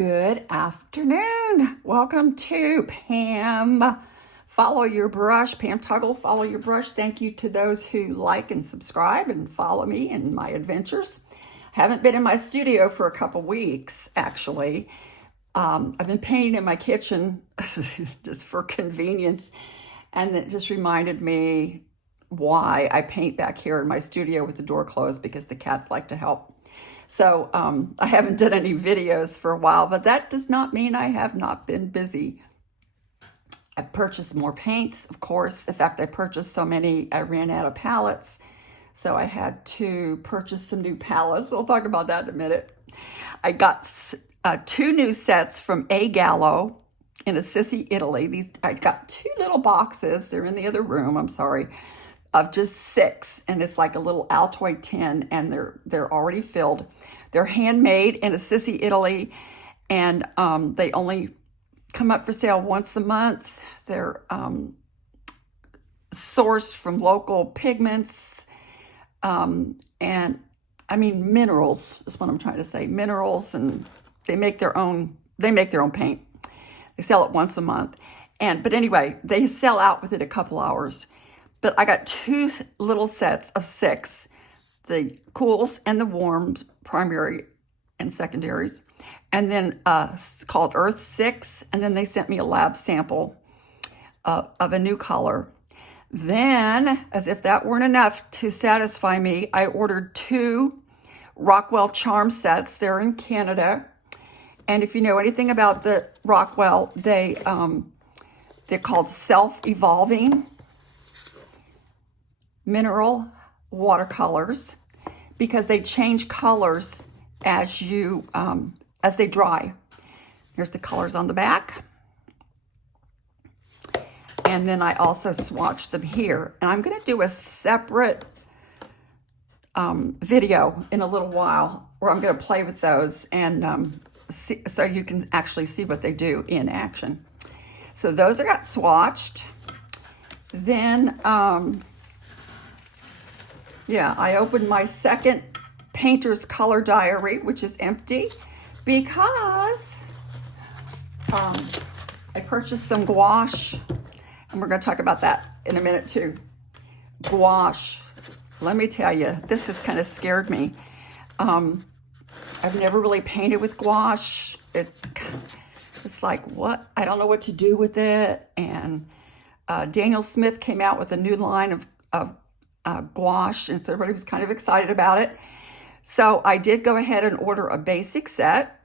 Good afternoon. Welcome to Pam Follow Your Brush. Pam Tuggle, Follow Your Brush. Thank you to those who like and subscribe and follow me in my adventures. Haven't been in my studio for a couple weeks, actually. I've been painting in my kitchen just for convenience, and it just reminded me why I paint back here in my studio with the door closed, because the cats like to help. So I haven't done any videos for a while, but that does not mean I have not been busy. I purchased more paints, of course. In fact, I purchased so many, I ran out of palettes. So I had to purchase some new palettes. I'll talk about that in a minute. I got two new sets from A Gallo in Assisi, Italy. I got two little boxes. They're in the other room, I'm sorry, of just 6, and it's like a little Altoid tin, and they're already filled. They're handmade in Assisi, Italy, and they only come up for sale once a month. They're sourced from local pigments, and I mean minerals is what I'm trying to say. Minerals, and they make their own paint. They sell it once a month, but anyway, they sell out within a couple hours. But I got two little sets of 6, the cools and the warms, primary and secondaries, and then it's called Earth 6, and then they sent me a lab sample of a new color. Then, as if that weren't enough to satisfy me, I ordered 2 Rockwell Charm sets. They're in Canada, and if you know anything about the Rockwell, they're called self-evolving mineral watercolors, because they change colors as they dry. Here's the colors on the back, and then I also swatched them here, and I'm going to do a separate video in a little while where I'm going to play with those and so you can actually see what they do in action. So those are got swatched. Then I opened my second painter's color diary, which is empty, because I purchased some gouache, and we're going to talk about that in a minute too. Gouache, let me tell you, this has kind of scared me. I've never really painted with gouache. It's like, what? I don't know what to do with it. And Daniel Smith came out with a new line of gouache, and so everybody was kind of excited about it. So I did go ahead and order a basic set,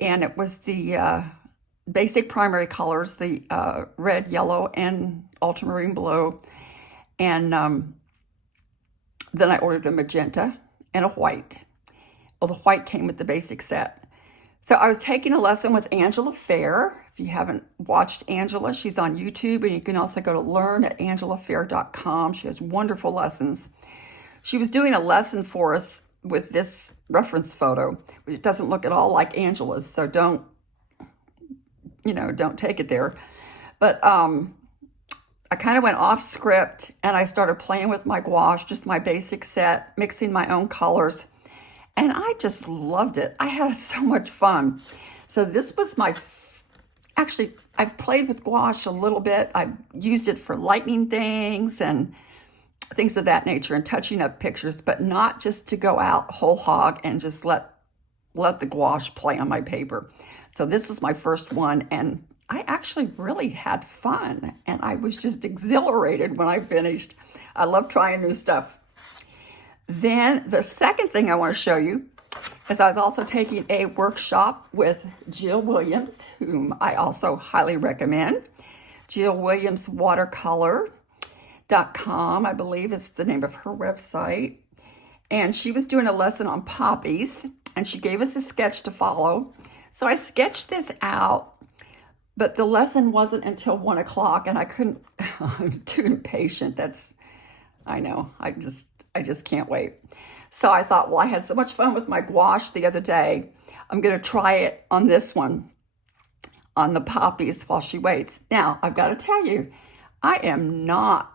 and it was the basic primary colors, the red, yellow, and ultramarine blue, and then I ordered a magenta and a white. Well, the white came with the basic set. So I was taking a lesson with Angela Fair. If you haven't watched Angela, she's on YouTube, and you can also go to learn@angelafair.com. She has wonderful lessons. She was doing a lesson for us with this reference photo. It doesn't look at all like Angela's, so don't take it there. But I kind of went off script, and I started playing with my gouache, just my basic set, mixing my own colors. And I just loved it. I had so much fun. So this was actually, I've played with gouache a little bit. I've used it for lightning things and things of that nature, and touching up pictures, but not just to go out whole hog and just let the gouache play on my paper. So this was my first one, and I actually really had fun, and I was just exhilarated when I finished. I love trying new stuff. Then the second thing I want to show you is I was also taking a workshop with Jill Williams, whom I also highly recommend. Jill Williams Watercolor.com, I believe is the name of her website. And she was doing a lesson on poppies, and she gave us a sketch to follow. So I sketched this out, but the lesson wasn't until 1 o'clock, and I couldn't, I'm too impatient. I know, I just can't wait. So I thought, well, I had so much fun with my gouache the other day. I'm going to try it on this one, on the poppies, while she waits. Now, I've got to tell you, I am not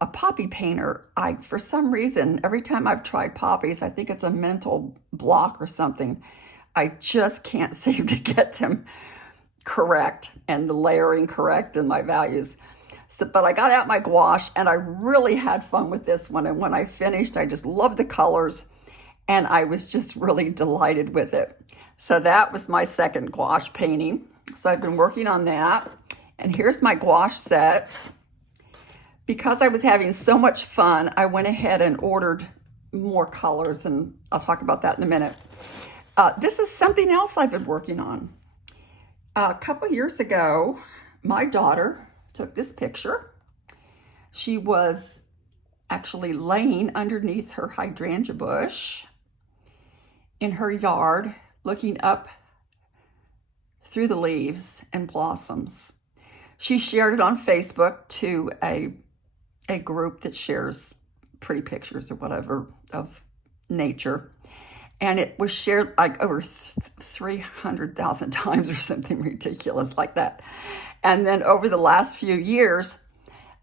a poppy painter. For some reason, every time I've tried poppies, I think it's a mental block or something. I just can't seem to get them correct and the layering correct and my values. So, but I got out my gouache and I really had fun with this one. And when I finished, I just loved the colors and I was just really delighted with it. So that was my second gouache painting. So I've been working on that. And here's my gouache set. Because I was having so much fun, I went ahead and ordered more colors, and I'll talk about that in a minute. This is something else I've been working on. A couple years ago, my daughter took this picture. She was actually laying underneath her hydrangea bush in her yard, looking up through the leaves and blossoms. She shared it on Facebook to a group that shares pretty pictures or whatever of nature. And it was shared like over 300,000 times or something ridiculous like that. And then over the last few years,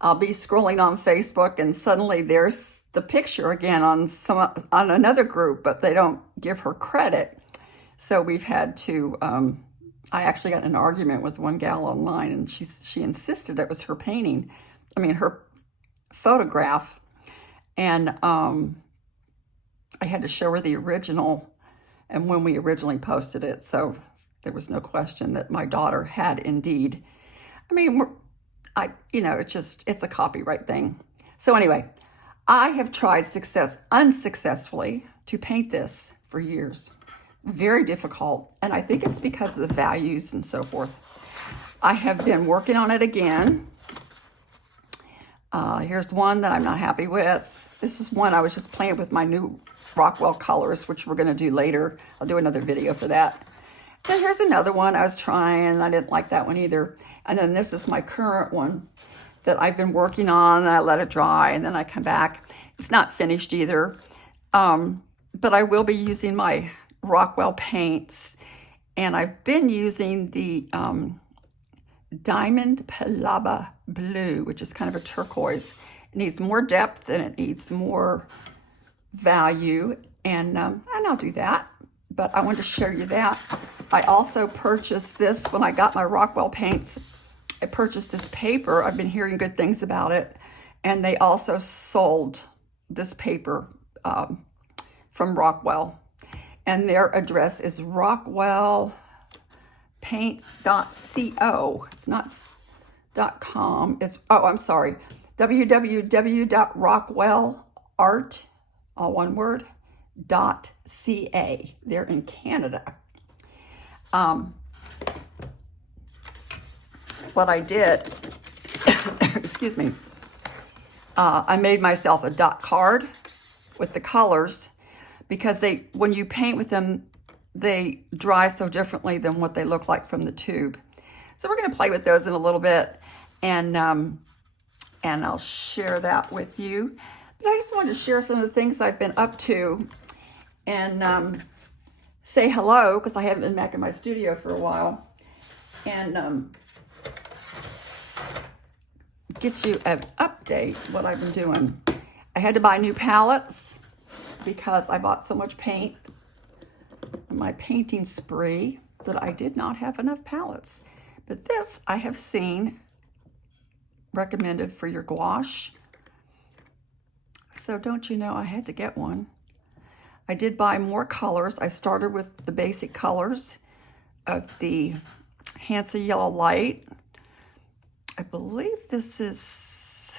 I'll be scrolling on Facebook and suddenly there's the picture again on another group, but they don't give her credit. So we've had to, I actually got in an argument with one gal online and she insisted it was her painting. I mean, her photograph. And I had to show her the original and when we originally posted it. So there was no question that my daughter had indeed. I mean, it's a copyright thing. So anyway, I have tried unsuccessfully to paint this for years. Very difficult. And I think it's because of the values and so forth. I have been working on it again. Here's one that I'm not happy with. This is one I was just playing with my new Rockwell colors, which we're going to do later. I'll do another video for that. Then here's another one I was trying. I didn't like that one either. And then this is my current one that I've been working on, and I let it dry, and then I come back. It's not finished either. But I will be using my Rockwell paints, and I've been using the Diamond Palaba Blue, which is kind of a turquoise. It needs more depth and it needs more value, and I'll do that. But I wanted to show you that. I also purchased this when I got my Rockwell paints. I purchased this paper. I've been hearing good things about it, and they also sold this paper from Rockwell, and their address is rockwellpaint.co. It's not .com. I'm sorry, www.rockwellart, all one word, .ca. They're in Canada. What I did, excuse me, I made myself a dot card with the colors because when you paint with them, they dry so differently than what they look like from the tube. So we're going to play with those in a little bit, and I'll share that with you. But I just wanted to share some of the things I've been up to and say hello, because I haven't been back in my studio for a while, and get you an update what I've been doing. I had to buy new palettes because I bought so much paint in my painting spree that I did not have enough palettes. But this I have seen recommended for your gouache. So don't you know I had to get one. I did buy more colors. I started with the basic colors of the Hansa Yellow Light. I believe this is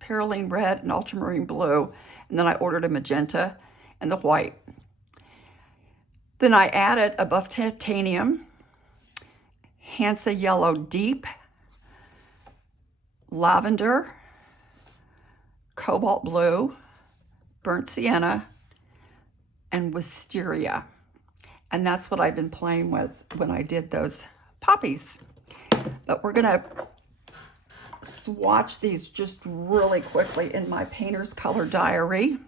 Perylene Red and Ultramarine Blue. And then I ordered a magenta and the white. Then I added a Buff Titanium, Hansa Yellow Deep, Lavender, Cobalt Blue, Burnt Sienna, and Wisteria. And that's what I've been playing with when I did those poppies. But we're gonna swatch these just really quickly in my painter's color diary.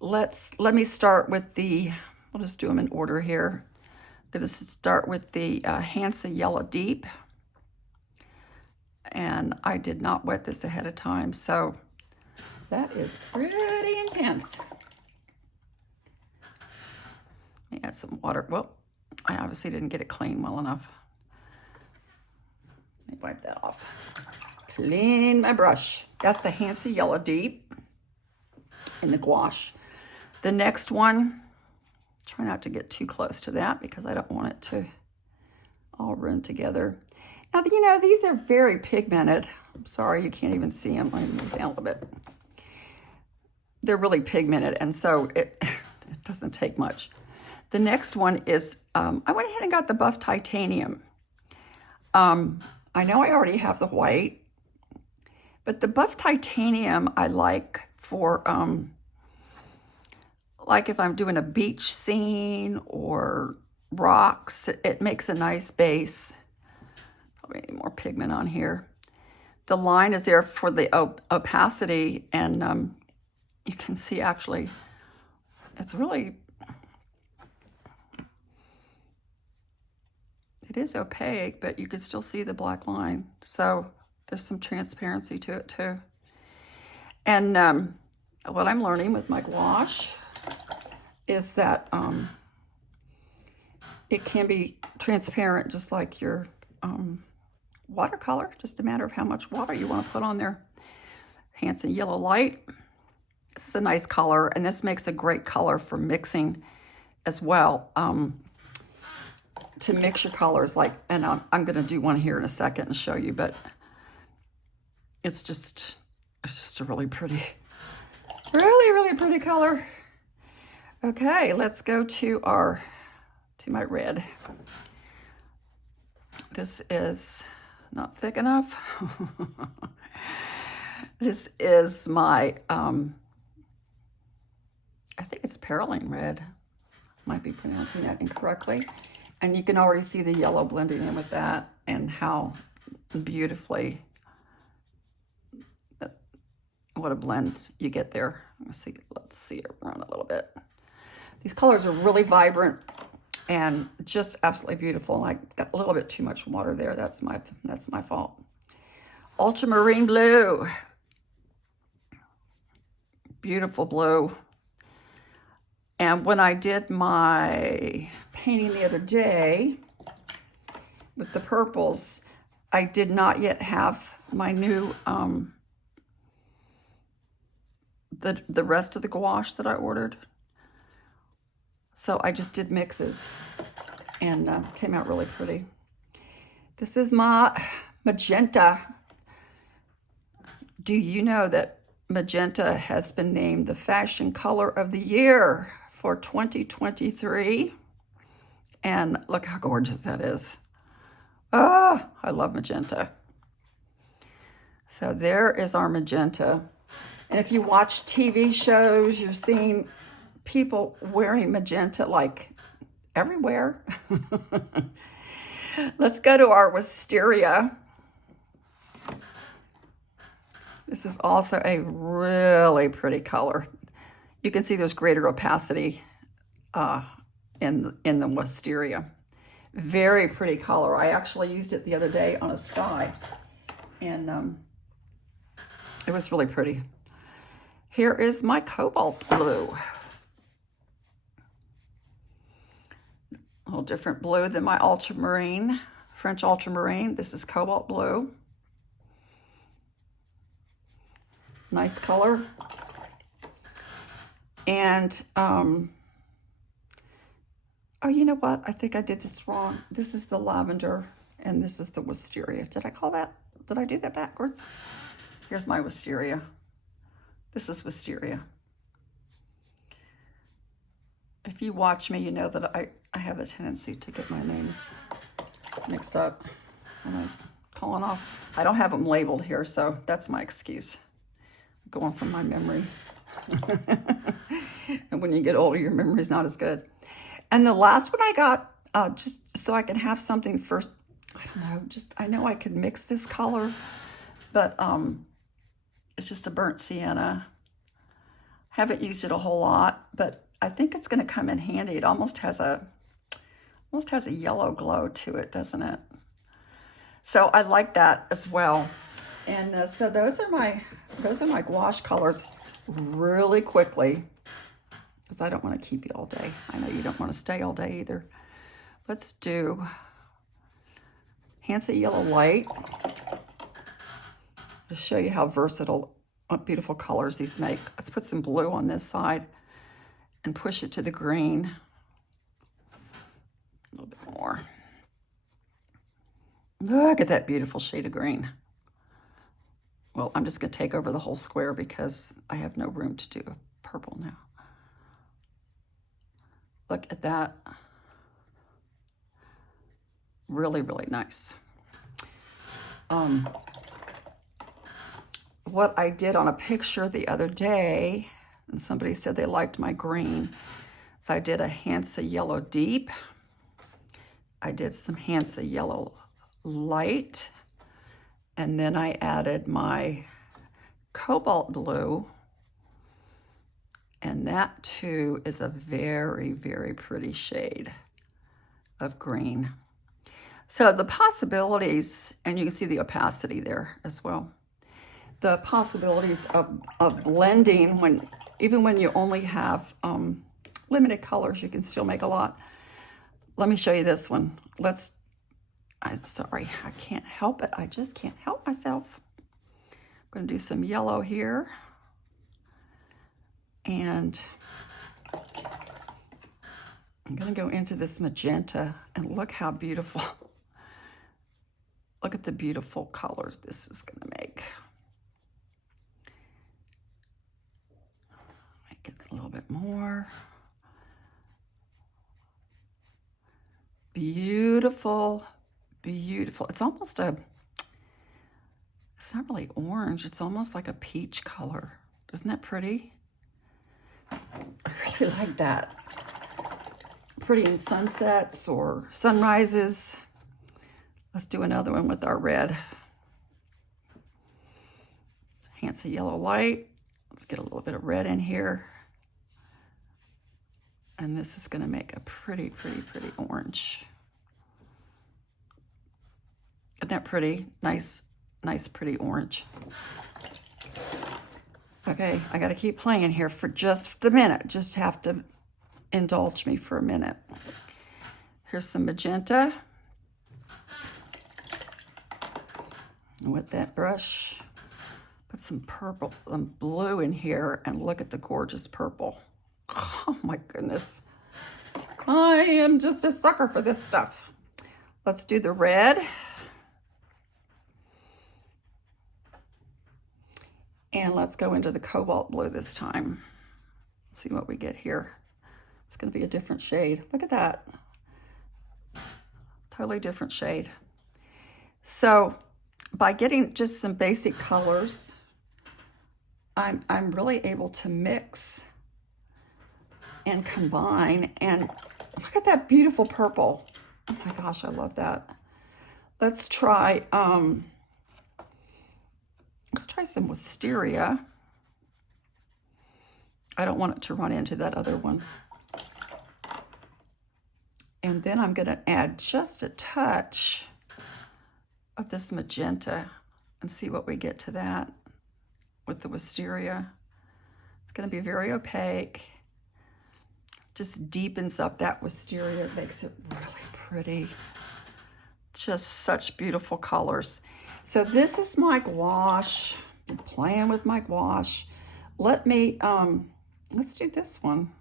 Let me start with we'll just do them in order here. I'm gonna start with the Hansa Yellow Deep. And I did not wet this ahead of time, so that is pretty intense. Add some water. Well, I obviously didn't get it clean well enough. Let me wipe that off. Clean my brush. That's the Hansa Yellow Deep in the gouache. The next one, try not to get too close to that because I don't want it to all run together. Now, you know, these are very pigmented. I'm sorry, you can't even see them. Let me move down a little bit. They're really pigmented, and so it doesn't take much. The next one is, I went ahead and got the Buff Titanium. I know I already have the white, but the Buff Titanium I like for, like if I'm doing a beach scene or rocks, it makes a nice base. Probably need more pigment on here. The line is there for the opacity, and you can see actually, it's really, it is opaque, but you can still see the black line. So there's some transparency to it too. And what I'm learning with my gouache is that it can be transparent just like your watercolor, just a matter of how much water you want to put on there. Hansa Yellow Light. This is a nice color, and this makes a great color for mixing as well. To mix your colors, like, and I'm going to do one here in a second and show you, but it's just a really pretty, really pretty color. Okay, let's go to my red. This is not thick enough. This is my, I think it's Perylene red. Might be pronouncing that incorrectly. And you can already see the yellow blending in with that and how beautifully, what a blend you get there. Let's see it run a little bit. These colors are really vibrant and just absolutely beautiful. And I got a little bit too much water there. That's my fault. Ultramarine blue. Beautiful blue. And when I did my painting the other day with the purples, I did not yet have my new, the rest of the gouache that I ordered. So I just did mixes and came out really pretty. This is my magenta. Do you know that magenta has been named the fashion color of the year for 2023? And look how gorgeous that is. Oh, I love magenta. So there is our magenta. And if you watch TV shows, you're seeing people wearing magenta like everywhere. Let's go to our wisteria. This is also a really pretty color. You can see there's greater opacity in the wisteria. Very pretty color. I actually used it the other day on a sky, and it was really pretty. Here is my cobalt blue. A little different blue than my ultramarine, French ultramarine. This is cobalt blue. Nice color. And, oh, you know what? I think I did this wrong. This is the lavender, and this is the wisteria. Did I do that backwards? Here's my wisteria. This is wisteria. If you watch me, you know that I have a tendency to get my names mixed up when I'm calling off. I don't have them labeled here, so that's my excuse. I'm going from my memory. And when you get older, your memory's not as good. And the last one I got, just so I can have something for, I don't know, I know I could mix this color, but it's just a burnt sienna. Haven't used it a whole lot, but I think it's going to come in handy. It almost has a yellow glow to it, doesn't it? So I like that as well. And so those are my gouache colors. Really quickly, because I don't want to keep you all day. I know you don't want to stay all day either. Let's do Hansa Yellow Light to show you how versatile, what beautiful colors these make. Let's put some blue on this side and push it to the green. A little bit more. Look at that beautiful shade of green. Well, I'm just going to take over the whole square because I have no room to do a purple now. Look at that. Really, really nice. What I did on a picture the other day, and somebody said they liked my green, so I did a Hansa Yellow Deep. I did some Hansa Yellow Light, and then I added my Cobalt Blue, and that too is a very, very pretty shade of green. So the possibilities, and you can see the opacity there as well. The possibilities of blending, even when you only have limited colors, you can still make a lot. Let me show you this one. I'm sorry, I can't help it. I just can't help myself. I'm going to do some yellow here. And I'm going to go into this magenta, and look how beautiful. Look at the beautiful colors this is going to make. Make it a little bit more. Beautiful, beautiful. It's almost it's not really orange. It's almost like a peach color. Isn't that pretty? I really like that. Pretty in sunsets or sunrises. Let's do another one with our red. Hansa Yellow Light. Let's get a little bit of red in here. And this is going to make a pretty, pretty, pretty orange. Isn't that pretty? Nice, pretty orange. Okay, I got to keep playing here for just a minute. Just have to indulge me for a minute. Here's some magenta. And with that brush, put some purple and blue in here, and look at the gorgeous purple. Oh my goodness. I am just a sucker for this stuff. Let's do the red. And let's go into the cobalt blue this time. See what we get here. It's going to be a different shade. Look at that. Totally different shade. So by getting just some basic colors, I'm really able to mix and combine. And look at that beautiful purple. Oh my gosh, I love that. Let's try some wisteria. I don't want it to run into that other one. And then I'm going to add just a touch of this magenta and see what we get to that with the wisteria. It's going to be very opaque. Just deepens up that wisteria, makes it really pretty. Just such beautiful colors. So this is my gouache. I'm playing with my gouache. Let me, let's do this one.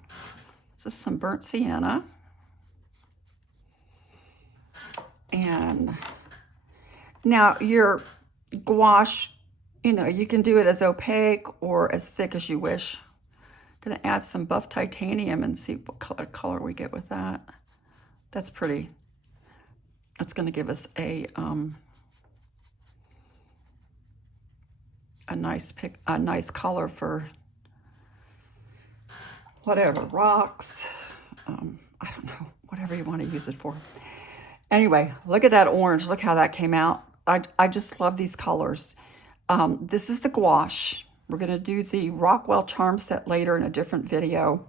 This is some burnt sienna. And now your gouache, you can do it as opaque or as thick as you wish. I'm gonna add some buff titanium and see what color we get with that. That's pretty. That's gonna give us a nice color for whatever, rocks, I don't know, whatever you want to use it for. Anyway, look at that orange. Look how that came out. I just love these colors. This is the gouache. We're going to do the Rockwell Charm Set later in a different video.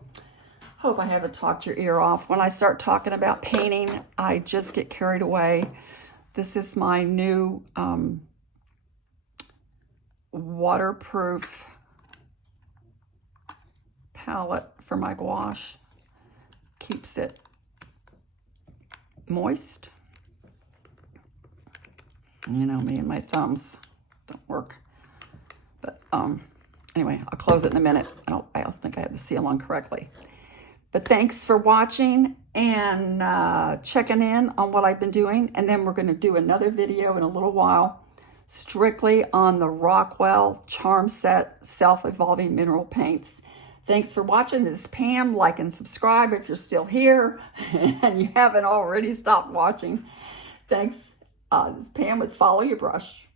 Hope I haven't talked your ear off. When I start talking about painting, I just get carried away. This is my new waterproof palette for my gouache. Keeps it moist. You know me and my thumbs don't work. But anyway, I'll close it in a minute. I don't think I have the seal on correctly. But thanks for watching and checking in on what I've been doing. And then we're going to do another video in a little while strictly on the Rockwell Charm Set Self-Evolving Mineral Paints. Thanks for watching. This is Pam. Like and subscribe if you're still here and you haven't already stopped watching. Thanks. This is Pam with Follow Your Brush.